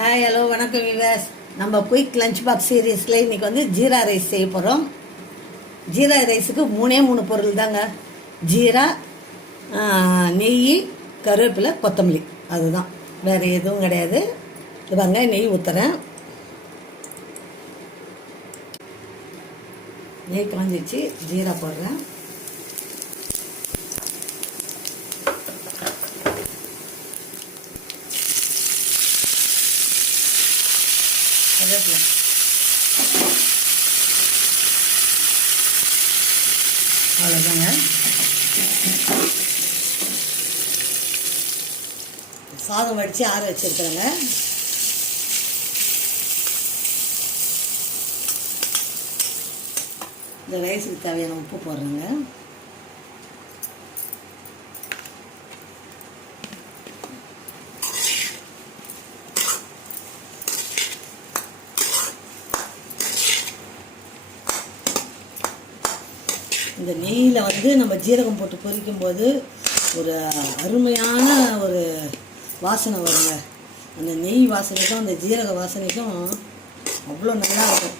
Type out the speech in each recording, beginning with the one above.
Hi hello வணக்கம் விவாஸ் நம்ம quick lunch box சீரீஸில் இன்றைக்கி வந்து ஜீரா ரைஸ் செய்ய போகிறோம் ஜீரா ரைஸுக்கு மூணே மூணு பொருள் தாங்க. ஜீரா நெய் கருவேப்பிலை கொத்தமல்லி. அதுதான். வேறு எதுவும் கிடையாது. இது நெய் ஊற்றுறேன் நெய் காஞ்சிச்சு ஜீரா போடுறேன். கருவேப்பிலை. அவ்வளோதாங்க சாதம் வடித்து ஆற வச்சுருக்குறேங்க. இந்த ரைஸுக்கு தேவையான உப்பு போடுறேங்க. இந்த நெய்யில் வந்து நம்ம ஜீரகம் போட்டு பொரிக்கும் போது ஒரு அருமையான ஒரு வாசனை வருங்க. அந்த நெய் வாசனைக்கும் அந்த ஜீரக வாசனைக்கும் அவ்வளோ நல்லா இருக்கும்.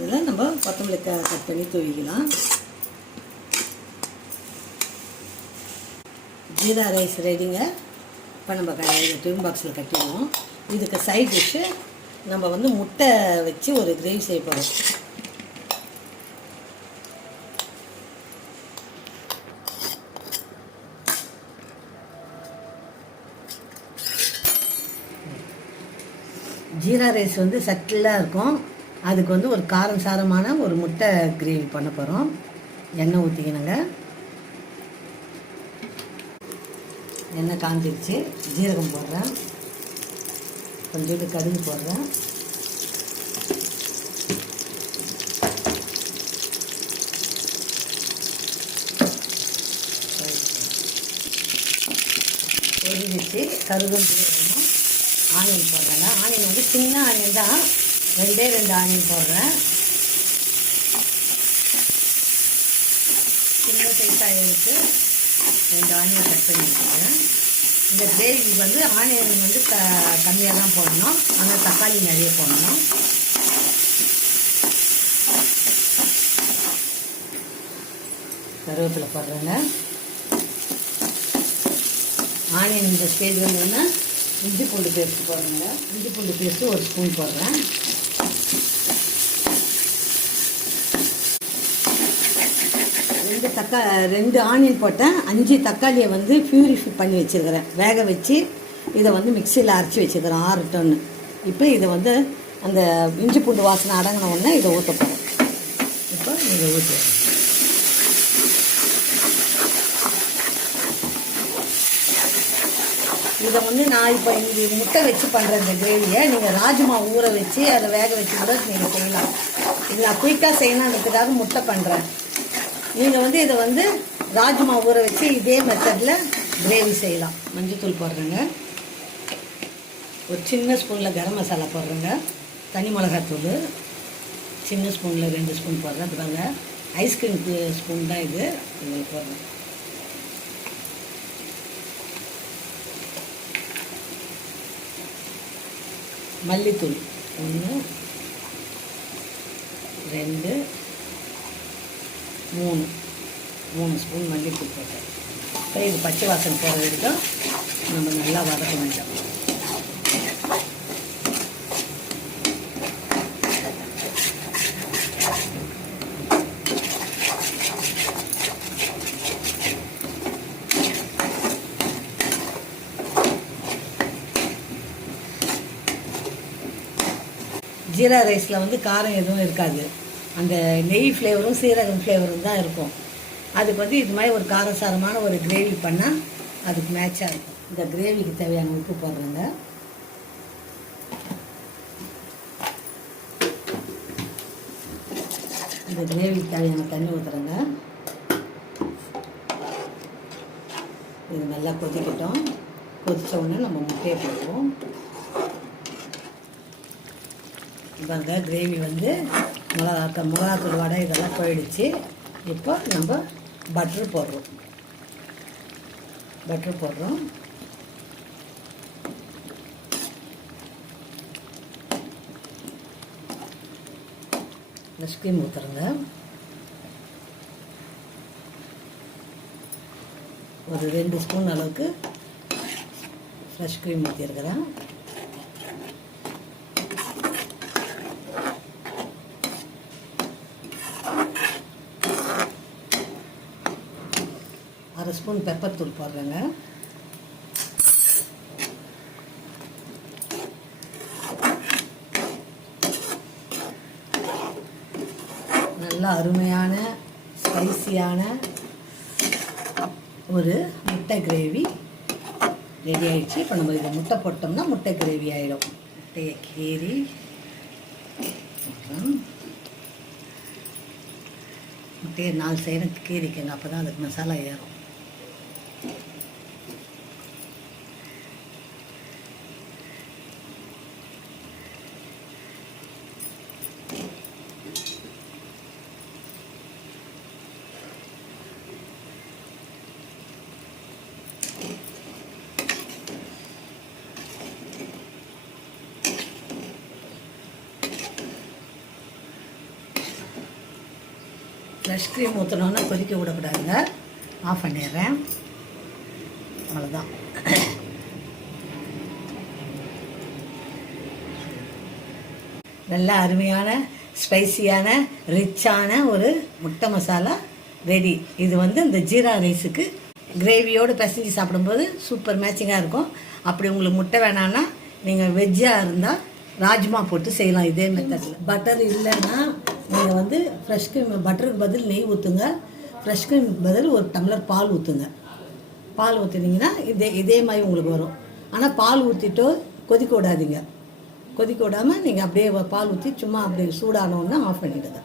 இதில் நம்ம கொத்தமல்லி கட் பண்ணி தூவிக்கலாம். ஜீரா ரைஸ் ரெடிங்க இப்போ நம்ம க டிஃபன் பாக்ஸில் கட்டிடுவோம். இதுக்கு சைட் டிஷ்ஷு நம்ம வந்து முட்டை வச்சு ஒரு கிரேவி செய்ய போகிறோம் ஜீரா ரைஸ் வந்து சட்டிலாக இருக்கும். அதுக்கு வந்து ஒரு காரம் சாரமான ஒரு முட்டை கிரேவி பண்ண போகிறோம் எண்ணெய் ஊற்றிக்கணுங்க எண்ணெய் காஞ்சிருச்சு. ஜீரகம் போடுறேன். கொஞ்சோண்டு கடுகு போடுறேன். பொரிஞ்சிச்சு கருகம் போடணும் ஆனியன் போடுறேங்க ஆனியன் வந்து சின்ன ஆனியன் தான். ரெண்டே ரெண்டு ஆனியன் போடுறேன். சின்ன சைஸாக எடுத்து ரெண்டு ஆனியன் கட் பண்ணி வச்சுக்கிறேன். இந்த கிரேவிக்கு வந்து ஆனியன் வந்து க கம்மியாக தான் போடணும். ஆனால் தக்காளி நிறைய போடணும். கருவேப்பிலை போடுறேங்க. ஆனியன் இந்த ஸ்டேஜ் வந்தோன்னா இஞ்சி பூண்டு பேஸ்ட் போடுறேங்க. இஞ்சி பூண்டு பேஸ்ட்டு ஒரு ஸ்பூன் போடுறேன். ரெண்டு தக்கா ரெண்டு ஆனியன் போட்டேன். அஞ்சு தக்காளியை வந்து பியூரிஃபை பண்ணி வச்சுருக்கிறேன். வேக வச்சு இதை வந்து மிக்சியில் அரைச்சி வச்சுக்கிறேன் ஆறு டன்னு இப்போ இதை வந்து அந்த இஞ்சி பூண்டு வாசனை அடங்கின உடனே இதை ஊற்ற போகிறோம் இப்போ இதை ஊற்றுறோம் இதை வந்து நான் இப்போ இங்கே முட்டை வச்சு பண்ணுற இந்த கிரேவியை. நீங்கள் ராஜ்மா ஊற வச்சு அதை வேக வச்சு கூட நீங்கள் செய்யலாம். இது நான் குயிக்காக செய்யணுன்றதுக்காக முட்டை பண்ணுறேன் நீங்கள் வந்து இதை வந்து ராஜ்மா ஊற வச்சு இதே மெத்தடில் கிரேவி செய்யலாம். மஞ்சத்தூள் போடுறேங்க. ஒரு சின்ன ஸ்பூனில் கரம் மசாலா போடுறேங்க. தனி மிளகாத்தூள் சின்ன ஸ்பூனில் ரெண்டு ஸ்பூன் போடுறேன். அது பாருங்க ஐஸ்கிரீம் ஸ்பூன் தான் இது. உங்களுக்கு போடுறேன். மல்லித்தூள் ஒன்று ரெண்டு மூணு. மூணு ஸ்பூன் மல்லிப்பூ போட்டேன். அப்புறம் இது பச்சை வாசல் போகிற வரைக்கும் நம்ம நல்லா வதக்க வேண்டாம். ஜீரா ரைஸில் வந்து காரம் எதுவும் இருக்காது. அந்த நெய் ஃப்ளேவரும் சீரகம் ஃப்ளேவரும் தான் இருக்கும். அதுக்கு வந்து இது மாதிரி ஒரு காரசாரமான ஒரு கிரேவி பண்ணால் அதுக்கு மேட்சாக இருக்கும். இந்த கிரேவிக்கு தேவையான உப்பு போடுறேங்க. இந்த கிரேவிக்கு தேவையான தண்ணி ஊற்றுறேங்க இது நல்லா கொதிக்கட்டும். கொதித்த உடனே நம்ம முட்டையை போடுவோம். இவங்க கிரேவி வந்து மிளகாத்தூள் மிளகாத்தூள் வடை இதெல்லாம் போயிடுச்சு. இப்போ நம்ம பட்டர் போடுறோம். பட்ரு போடுறோம். ஃப்ரெஷ் க்ரீம் ஊற்றுறங்க ஒரு ரெண்டு ஸ்பூன் அளவுக்கு ஃப்ரெஷ் க்ரீம் ஊற்றிருக்கிறேன் அரை ஸ்பூன் பெப்பர் தூள் போடுறேங்க. நல்லா அருமையான ஸ்பைசியான ஒரு முட்டை கிரேவி ரெடி ஆயிடுச்சு. இப்போ நம்ம இதை முட்டை போட்டோம்னா முட்டை கிரேவி ஆகிடும் முட்டையை கீறி முட்டையை நாலு சைடும் கீறிக்கணும். அப்போ தான் அதுக்கு மசாலா ஏறும். ஃப்ரெஷ் க்ரீம் ஊற்றினோன்னா கொதிக்க விடக்கூடாதுங்க. ஆஃப் பண்ணிடுறேன். அவ்வளோதான் நல்ல அருமையான ஸ்பைசியான ரிச்சான ஒரு முட்டை மசாலா ரெடி இது வந்து இந்த ஜீரா ரைஸுக்கு கிரேவியோடு பிசைஞ்சு சாப்பிடும்போது சூப்பர் மேட்சிங்காக இருக்கும். அப்படி உங்களுக்கு முட்டை வேணான்னா நீங்கள் வெஜ்ஜாக இருந்தால் ராஜ்மா போட்டு செய்யலாம் இதே மெத்தடில் பட்டர் இல்லைன்னா நீங்கள் வந்து ஃப்ரெஷ் க்ரீம் பட்டருக்கு பதில் நெய் ஊற்றுங்க ஃப்ரெஷ் க்ரீமுக்கு பதில் ஒரு டம்ளர் பால் ஊற்றுங்க பால் ஊற்றினீங்கன்னா இதே இதே மாதிரி உங்களுக்கு வரும். ஆனால் பால் ஊற்றிட்டோ கொதிக்க விடாதீங்க. கொதிக்க விடாமல் நீங்கள் அப்படியே பால் ஊற்றி சும்மா அப்படியே சூடானோன்னா ஆஃப் பண்ணிவிடுங்க